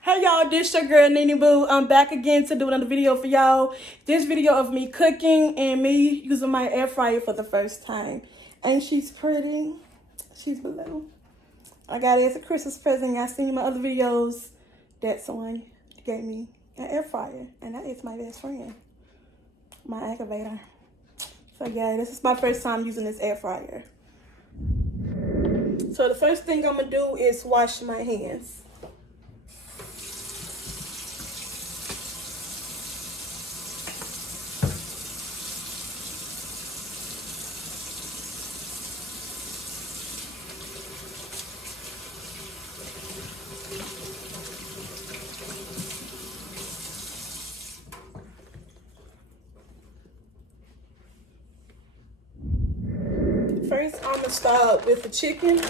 Hey y'all, this your girl Nene Boo. I'm back again to do another video for y'all. This video of me cooking and me using my air fryer for the first time. And she's pretty. She's blue. I got it as a Christmas present. Y'all seen my other videos that someone gave me an air fryer. And that is my best friend. My aggravator. So yeah, this is my first time using this air fryer. So the first thing I'm gonna do is wash my hands. First, I'm gonna start with the chicken.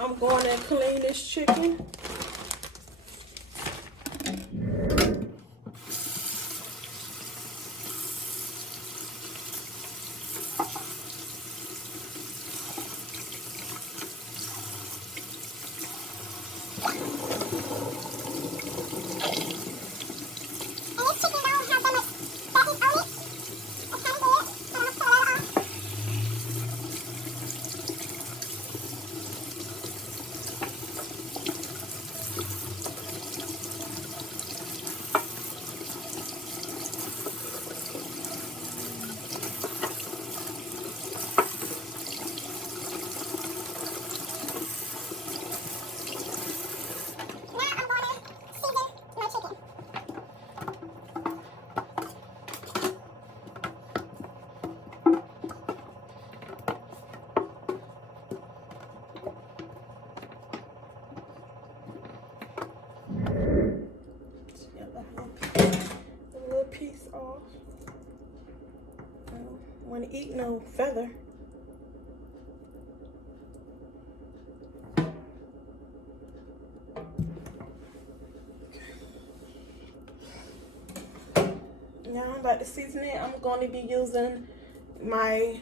I'm going to clean this chicken. A little piece off. I don't want to eat no feather. Now I'm about to season it. I'm going to be using my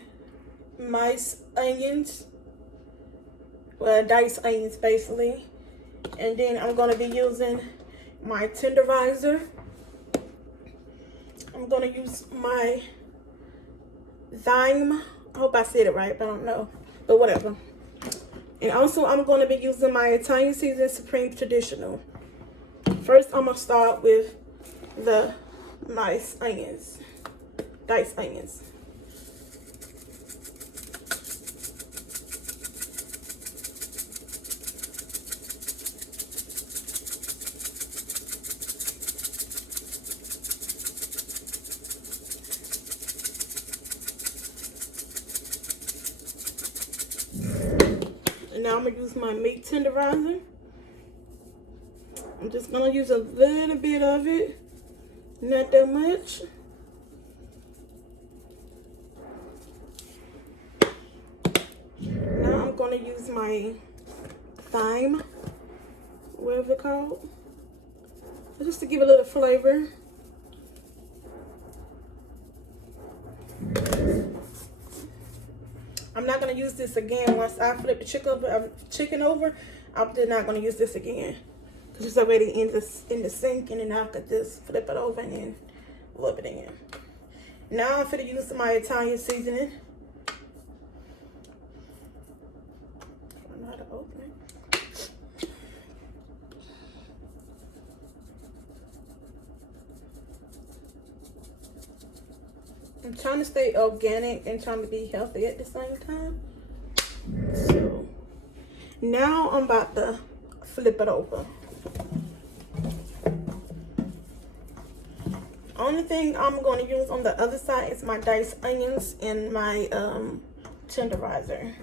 mice onions. Well, diced onions basically. And then I'm going to be using my tenderizer. I'm going to use my thyme. I hope I said it right, but I don't know. But whatever. And also I'm going to be using my Italian Seasoning Supreme Traditional. First I'm going to start with the nice onions. Diced onions. And now I'm going to use my meat tenderizer. I'm just going to use a little bit of it. Not that much. Now I'm going to use my thyme. Whatever it's called. Just to give a little flavor. I'm not going to use this again once I flip the chicken over. I'm just not going to use this again. Because it's already in the sink. And then I could just flip it over and then rub it in. Now I'm going to use my Italian seasoning. I don't know how to open it. I'm trying to stay organic and trying to be healthy at the same time. So now I'm about to flip it over. Only thing I'm going to use on the other side is my diced onions and my tenderizer.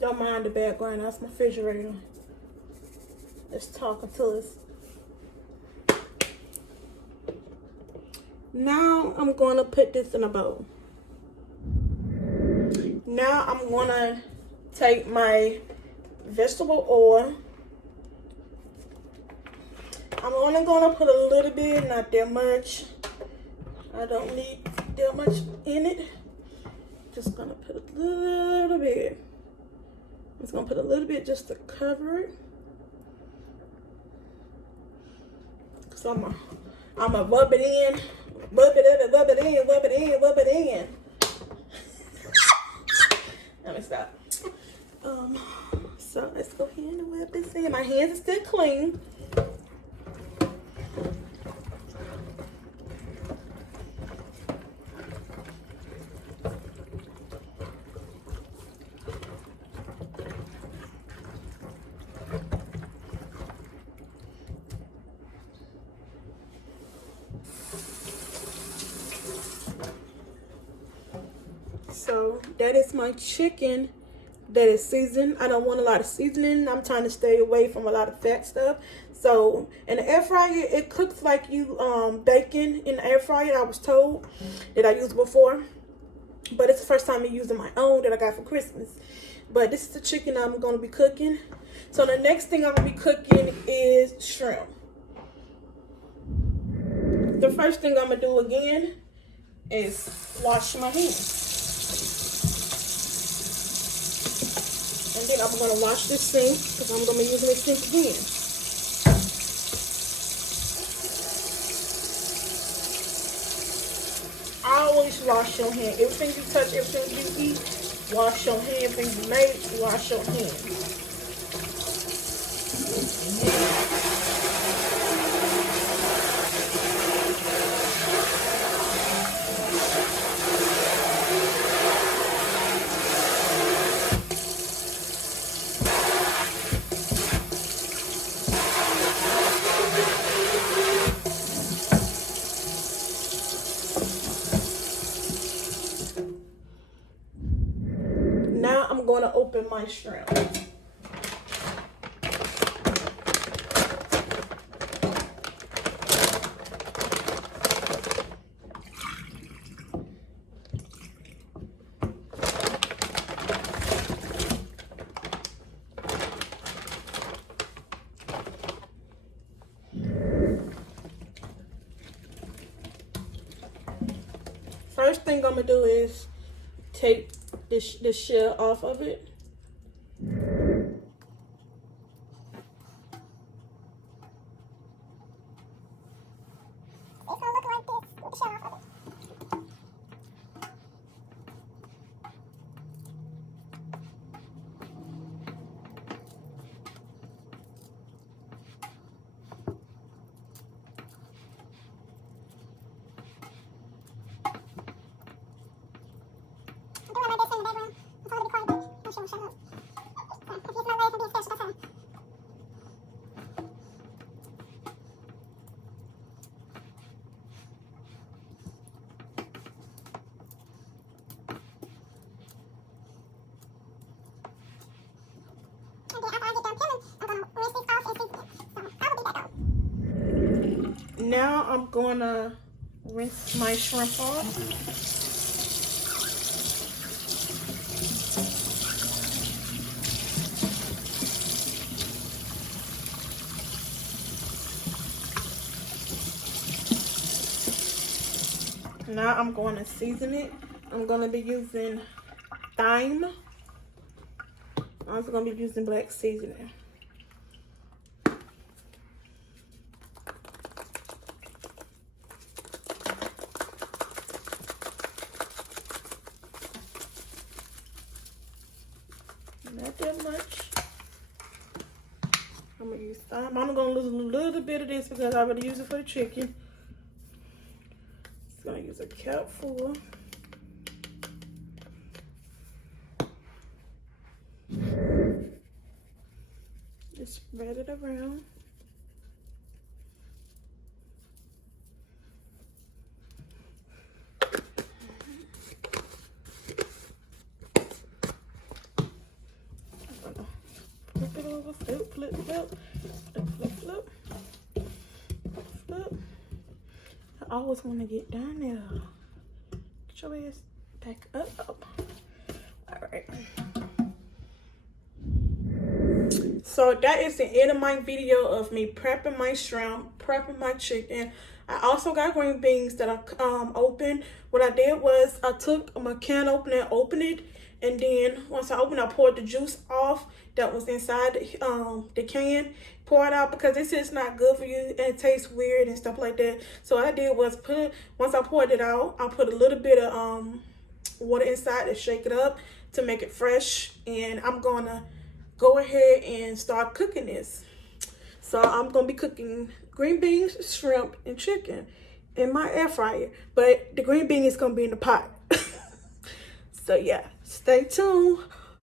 Don't mind the background. That's my refrigerator. It's talking to us. Now I'm going to put this in a bowl. Now I'm going to take my vegetable oil. I'm only going to put a little bit, not that much. I don't need that much in it. Just going to put a little bit. I'm just going to put a little bit just to cover it. So I'm going to rub it in. Rub it in, rub it in, rub it in, rub it in. Let me stop. So let's go ahead and rub this in. My hands are still clean. So that is my chicken that is seasoned. I don't want a lot of seasoning. I'm trying to stay away from a lot of fat stuff. So in the air fryer, it cooks like you bacon in the air fryer. I was told that I used before, but it's the first time I'm using my own that I got for Christmas. But this is the chicken I'm going to be cooking. So the next thing I'm going to be cooking is shrimp. The first thing I'm going to do again is wash my hands. And then I'm going to wash this sink because I'm going to be using this sink again. Always wash your hands. Everything you touch, everything you eat, wash your hands. Everything you make, wash your hands. Now I'm going to open my shrimp. First thing I'm going to do is take this shell off of it. It's gonna look like this with the shell off of it. I'm doing my best in the background. It's all to be quiet, but I'm sure we'll shut up. So, if you smell like it can be a special, that's fine. And then after I get done peeling, I'm gonna rinse this off and season it. So, I will be back out. Now I'm going to rinse my shrimp off. Now I'm going to season it. I'm going to be using thyme. I'm also going to be using black seasoning. Not that much. I'm going to use thyme. I'm going to lose a little bit of this because I already used it for the chicken. Just going to use a cupful. Just spread it around. flip, flip, flip, flip, flip, flip, flip. I always want to get down there. Get your ass back up. All right. So that is the end of my video of me prepping my shrimp, prepping my chicken. I also got green beans that I opened. What I did was I took my can opener, opened it, and then once I opened, I poured the juice off that was inside the can. Pour it out because this is not good for you and it tastes weird and stuff like that. So what I did was once I poured it out, I put a little bit of water inside to shake it up to make it fresh, and I'm gonna go ahead and start cooking this. So I'm gonna be cooking green beans, shrimp, and chicken in my air fryer, but the green bean is gonna be in the pot. So yeah, stay tuned.